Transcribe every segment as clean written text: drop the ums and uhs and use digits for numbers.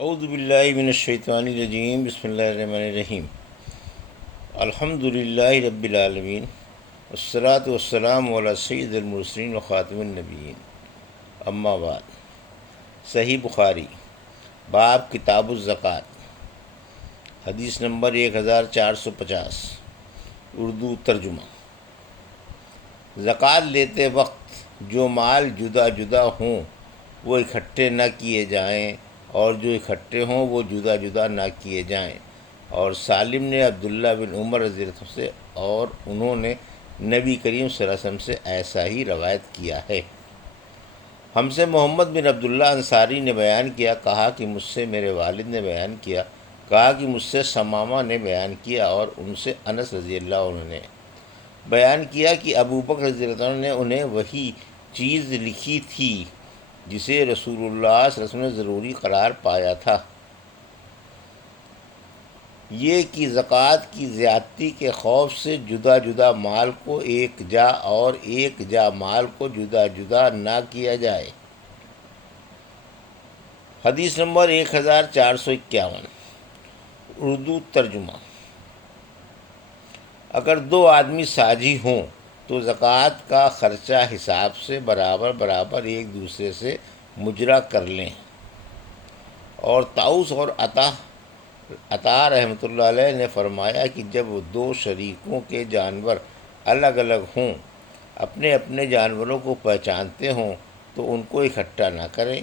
اعوذ باللہ من الشیطان الرجیم، بسم اللہ الرحمن الرحیم۔ الحمد للہ رب العالمین، والصلاة والسلام علی سید المرسلین و خاتم النبیین، اما بعد۔ صحیح بخاری، باب کتاب الزکوٰۃ، حدیث نمبر 1450، اردو ترجمہ۔ زکوٰۃ لیتے وقت جو مال جدا جدا ہوں وہ اکٹھے نہ کیے جائیں، اور جو اکٹھے ہوں وہ جدا جدا نہ کیے جائیں۔ اور سالم نے عبداللہ بن عمر رضی اللہ عنہ سے، اور انہوں نے نبی کریم صلی اللہ علیہ وسلم سے ایسا ہی روایت کیا ہے۔ ہم سے محمد بن عبداللہ انصاری نے بیان کیا، کہا کہ مجھ سے میرے والد نے بیان کیا، کہا کہ مجھ سے ثمامہ نے بیان کیا، اور ان سے انس رضی اللہ عنہ نے بیان کیا کہ ابو بکر رضی اللہ عنہ نے انہیں وہی چیز لکھی تھی جسے رسول اللہ صلی اللہ علیہ وسلم نے ضروری قرار پایا تھا، یہ کہ زکوٰۃ کی زیادتی کے خوف سے جدا جدا مال کو ایک جا اور ایک جا مال کو جدا جدا نہ کیا جائے۔ حدیث نمبر 1451، اردو ترجمہ۔ اگر دو آدمی ساجی ہوں تو زکوٰۃ کا خرچہ حساب سے برابر برابر ایک دوسرے سے مجرا کر لیں۔ اور طاؤس اور عطا رحمۃ اللہ علیہ نے فرمایا کہ جب دو شریکوں کے جانور الگ الگ ہوں، اپنے اپنے جانوروں کو پہچانتے ہوں تو ان کو اکٹھا نہ کریں۔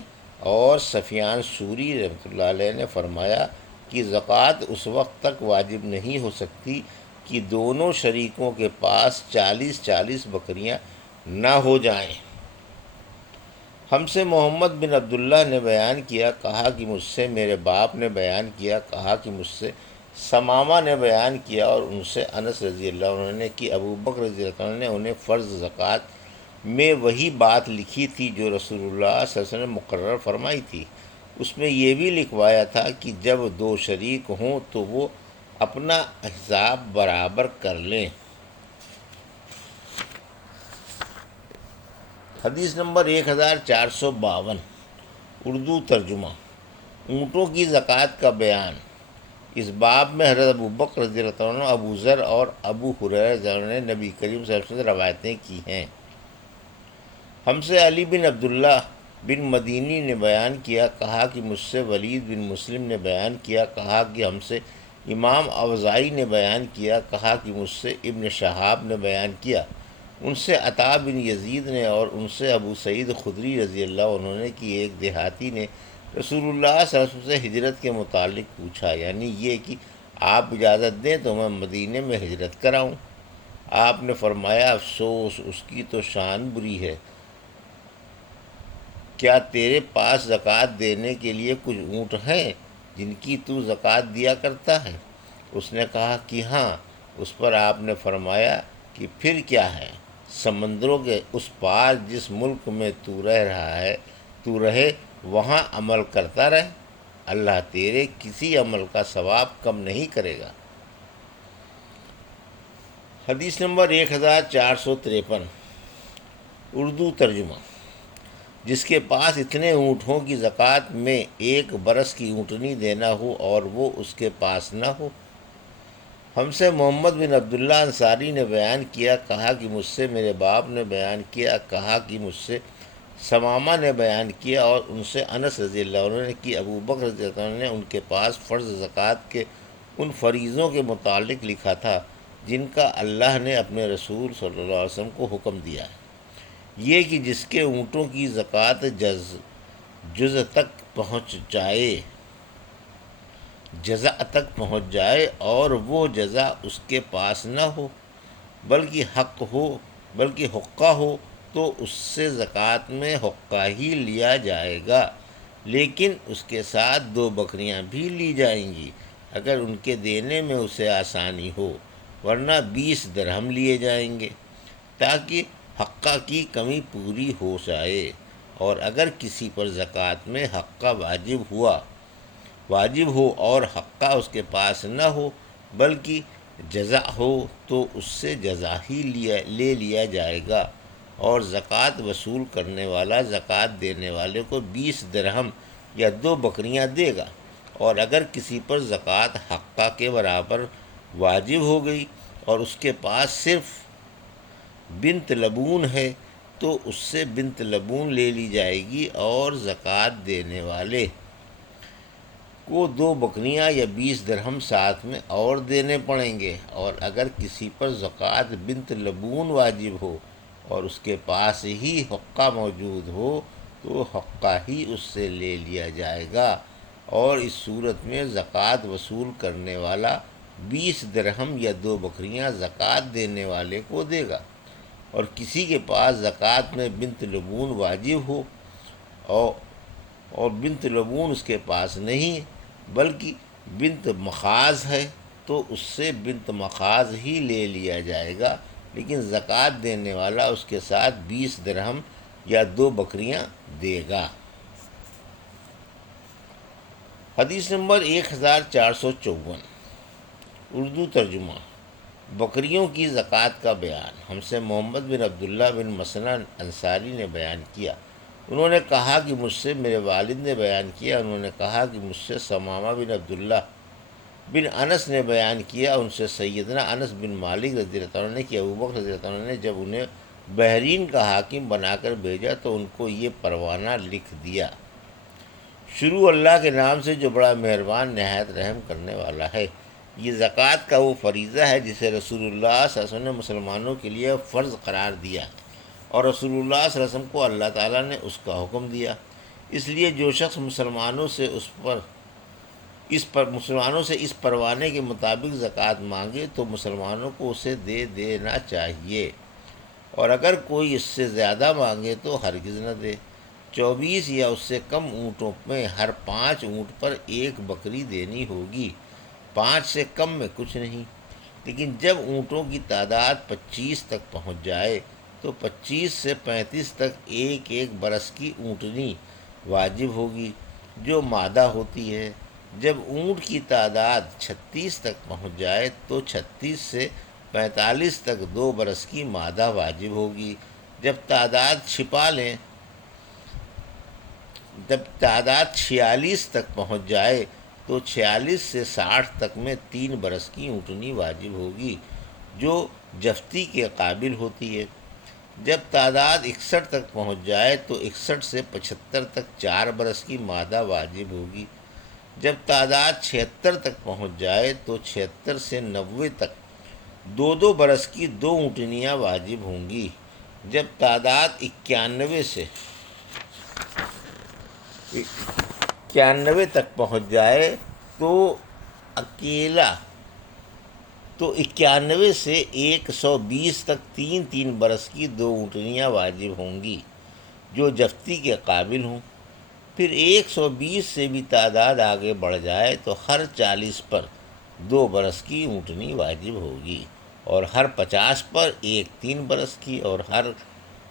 اور سفیان ثوری رحمۃ اللہ علیہ نے فرمایا کہ زکوٰۃ اس وقت تک واجب نہیں ہو سکتی کہ دونوں شریکوں کے پاس 40 بکریاں نہ ہو جائیں۔ ہم سے محمد بن عبداللہ نے بیان کیا، کہا کہ مجھ سے میرے باپ نے بیان کیا، کہا کہ مجھ سے ثمامہ نے بیان کیا، اور ان سے انس رضی اللہ عنہ نے کہ ابو بکر رضی اللہ عنہ نے انہیں فرض زکوٰۃ میں وہی بات لکھی تھی جو رسول اللہ صلی اللہ علیہ وسلم نے مقرر فرمائی تھی۔ اس میں یہ بھی لکھوایا تھا کہ جب دو شریک ہوں تو وہ اپنا حساب برابر کر لیں۔ حدیث نمبر 1452، اردو ترجمہ۔ اونٹوں کی زکوٰۃ کا بیان۔ اس باب میں حضرت ابو بکر رضی اللہ عنہ، ابو ذر اور ابو ہریرہ رضی اللہ عنہ نے نبی کریم صلی اللہ علیہ وسلم سے روایتیں کی ہیں۔ ہم سے علی بن عبداللہ بن مدینی نے بیان کیا، کہا کہ مجھ سے ولید بن مسلم نے بیان کیا، کہا کہ ہم سے امام اوزاعی نے بیان کیا، کہا کہ مجھ سے ابن شہاب نے بیان کیا، ان سے عطا بن یزید نے، اور ان سے ابو سعید خدری رضی اللہ عنہ نے کہ ایک دیہاتی نے رسول اللہ صلی اللہ علیہ وسلم سے ہجرت کے متعلق پوچھا، یعنی یہ کہ آپ اجازت دیں تو میں مدینے میں ہجرت کراؤں۔ آپ نے فرمایا، افسوس، اس کی تو شان بری ہے، کیا تیرے پاس زکوٰۃ دینے کے لیے کچھ اونٹ ہیں جن کی تو زکوٰۃ دیا کرتا ہے؟ اس نے کہا کہ ہاں۔ اس پر آپ نے فرمایا کہ پھر کیا ہے، سمندروں کے اس پار جس ملک میں تو رہے وہاں عمل کرتا رہے، اللہ تیرے کسی عمل کا ثواب کم نہیں کرے گا۔ حدیث نمبر 1453، اردو ترجمہ۔ جس کے پاس اتنے اونٹ ہوں کہ زکوٰۃ میں ایک برس کی اونٹنی دینا ہو اور وہ اس کے پاس نہ ہو۔ ہم سے محمد بن عبداللہ انصاری نے بیان کیا، کہا کہ مجھ سے میرے باپ نے بیان کیا، کہا کہ مجھ سے ثمامہ نے بیان کیا، اور ان سے انس رضی اللہ عنہ نے کہ ابو بکر رضی اللہ عنہ نے ان کے پاس فرض زکوٰۃ کے ان فریضوں کے متعلق لکھا تھا جن کا اللہ نے اپنے رسول صلی اللہ علیہ وسلم کو حکم دیا ہے، یہ کہ جس کے اونٹوں کی زکوٰۃ جزع تک پہنچ جائے اور وہ جزع اس کے پاس نہ ہو بلکہ حقہ ہو تو اس سے زکوٰۃ میں حقہ ہی لیا جائے گا، لیکن اس کے ساتھ 2 بکریاں بھی لی جائیں گی اگر ان کے دینے میں اسے آسانی ہو، ورنہ 20 درہم لیے جائیں گے تاکہ حقہ کی کمی پوری ہو جائے۔ اور اگر کسی پر زکوٰۃ میں حقہ واجب ہو اور حقہ اس کے پاس نہ ہو بلکہ جزع ہو تو اس سے جزع ہی لے لیا جائے گا، اور زکوٰۃ وصول کرنے والا زکوٰۃ دینے والے کو 20 درہم یا 2 بکریاں دے گا۔ اور اگر کسی پر زکوٰۃ حقہ کے برابر واجب ہو گئی اور اس کے پاس صرف بنت لبون ہے تو اس سے بنت لبون لے لی جائے گی، اور زکوٰۃ دینے والے کو 2 بکریاں یا 20 درہم ساتھ میں اور دینے پڑیں گے۔ اور اگر کسی پر زکوٰۃ بنت لبون واجب ہو اور اس کے پاس ہی حقہ موجود ہو تو حقہ ہی اس سے لے لیا جائے گا، اور اس صورت میں زکوٰۃ وصول کرنے والا 20 درہم یا 2 بکریاں زکوٰۃ دینے والے کو دے گا۔ اور کسی کے پاس زکوٰۃ میں بنت لبون واجب ہو اور اور بنت لبون اس کے پاس نہیں بلکہ بنت مخاض ہے تو اس سے بنت مخاض ہی لے لیا جائے گا، لیکن زکوٰۃ دینے والا اس کے ساتھ 20 درہم یا 2 بکریاں دے گا۔ حدیث نمبر 1454، اردو ترجمہ۔ بکریوں کی زکوٰۃ کا بیان۔ ہم سے محمد بن عبداللہ بن مسنہ انصاری نے بیان کیا، انہوں نے کہا کہ مجھ سے میرے والد نے بیان کیا، انہوں نے کہا کہ مجھ سے ثمامہ بن عبداللہ بن انس نے بیان کیا، ان سے سیدنا انس بن مالک رضی اللہ عنہ نے کہ ابوبکر رضی اللہ عنہ نے جب انہیں بحرین کا حاکم بنا کر بھیجا تو ان کو یہ پروانہ لکھ دیا: شروع اللہ کے نام سے جو بڑا مہربان نہایت رحم کرنے والا ہے۔ یہ زکوٰۃ کا وہ فریضہ ہے جسے رسول اللہ صلی اللہ علیہ وسلم نے مسلمانوں کے لیے فرض قرار دیا، اور رسول اللہ صلی اللہ علیہ وسلم کو اللہ تعالیٰ نے اس کا حکم دیا۔ اس لیے جو شخص مسلمانوں سے اس پروانے کے مطابق زکوٰۃ مانگے تو مسلمانوں کو اسے دے دینا چاہیے، اور اگر کوئی اس سے زیادہ مانگے تو ہرگز نہ دے۔ 24 یا اس سے کم اونٹوں میں ہر 5 اونٹ پر 1 بکری دینی ہوگی، 5 سے کم میں کچھ نہیں۔ لیکن جب اونٹوں کی تعداد 25 تک پہنچ جائے تو 25 سے 35 تک 1 برس کی اونٹنی واجب ہوگی جو مادہ ہوتی ہے۔ جب اونٹ کی تعداد 36 تک پہنچ جائے تو 36 سے 45 تک 2 برس کی مادہ واجب ہوگی۔ جب تعداد 46 تک پہنچ جائے تو 46 سے 60 تک میں 3 برس کی اونٹنی واجب ہوگی جو جفتی کے قابل ہوتی ہے۔ جب تعداد 61 تک پہنچ جائے تو 61 سے 75 تک 4 برس کی مادہ واجب ہوگی۔ جب تعداد 76 تک پہنچ جائے تو 76 سے 90 تک 2 برس کی 2 اونٹنیاں واجب ہوں گی۔ جب تعداد 91 تک پہنچ جائے تو 91 سے 120 تک 3 برس کی 2 اونٹنیاں واجب ہوں گی جو جفتی کے قابل ہوں۔ پھر 120 سے بھی تعداد آگے بڑھ جائے تو ہر 40 پر 2 برس کی اونٹنی واجب ہوگی، اور ہر 50 پر 3 برس کی،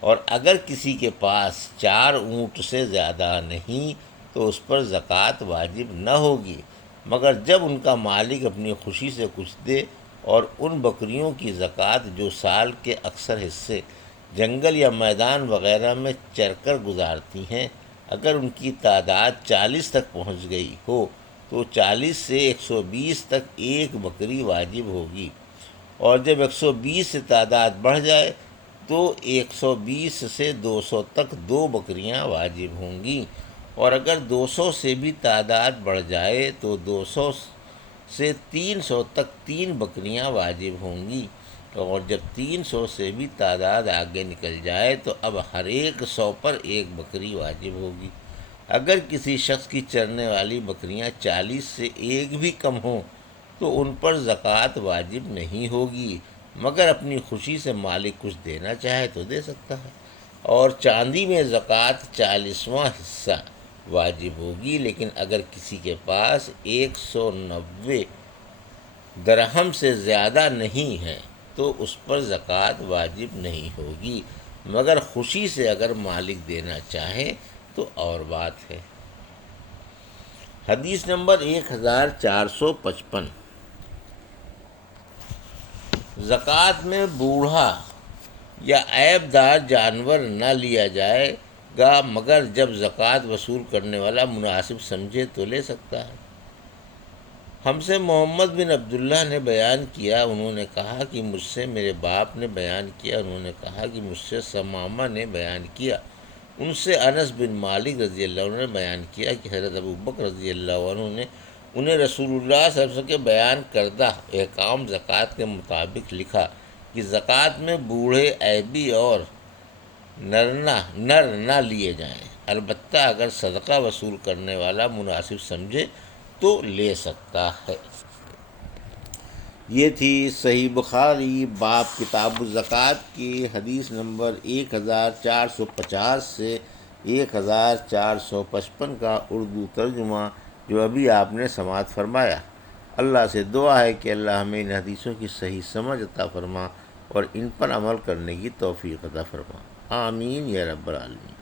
اور اگر کسی کے پاس 4 اونٹ سے زیادہ نہیں تو اس پر زکوٰۃ واجب نہ ہوگی، مگر جب ان کا مالک اپنی خوشی سے کچھ دے۔ اور ان بکریوں کی زکوٰۃ جو سال کے اکثر حصے جنگل یا میدان وغیرہ میں چر کر گزارتی ہیں، اگر ان کی تعداد 40 تک پہنچ گئی ہو تو 40 سے 120 تک 1 بکری واجب ہوگی، اور جب 120 سے تعداد بڑھ جائے تو 120 سے 200 تک 2 بکریاں واجب ہوں گی، اور اگر 200 سے بھی تعداد بڑھ جائے تو 200 سے 300 تک 3 بکریاں واجب ہوں گی، اور جب 300 سے بھی تعداد آگے نکل جائے تو اب ہر 100 پر 1 بکری واجب ہوگی۔ اگر کسی شخص کی چرنے والی بکریاں 40 سے 1 بھی کم ہوں تو ان پر زکوٰۃ واجب نہیں ہوگی، مگر اپنی خوشی سے مالک کچھ دینا چاہے تو دے سکتا ہے۔ اور چاندی میں زکوٰۃ 40واں حصہ واجب ہوگی، لیکن اگر کسی کے پاس 190 درہم سے زیادہ نہیں ہے تو اس پر زکوٰۃ واجب نہیں ہوگی، مگر خوشی سے اگر مالک دینا چاہے تو اور بات ہے۔ حدیث نمبر 1455، زکوٰۃ میں بوڑھا یا عیب دار جانور نہ لیا جائے گا، مگر جب زکوٰۃ وصول کرنے والا مناسب سمجھے تو لے سکتا ہے۔ ہم سے محمد بن عبداللہ نے بیان کیا، انہوں نے کہا کہ مجھ سے میرے باپ نے بیان کیا، انہوں نے کہا کہ مجھ سے ثمامہ نے بیان کیا، ان سے انس بن مالک رضی اللہ عنہ نے بیان کیا کہ حضرت ابوبکر رضی اللہ عنہ نے انہیں رسول اللہ صلی اللہ علیہ وسلم کے بیان کردہ احکام زکوٰۃ کے مطابق لکھا کہ زکوٰۃ میں بوڑھے، عیبی اور نر نہ لیے جائیں، البتہ اگر صدقہ وصول کرنے والا مناسب سمجھے تو لے سکتا ہے۔ یہ تھی صحیح بخاری باب کتاب الزکوٰۃ کی حدیث نمبر 1450 سے 1455 کا اردو ترجمہ جو ابھی آپ نے سماعت فرمایا۔ اللہ سے دعا ہے کہ اللہ ہمیں ان حدیثوں کی صحیح سمجھ عطا فرما اور ان پر عمل کرنے کی توفیق عطا فرما، آمین یا رب العالمین۔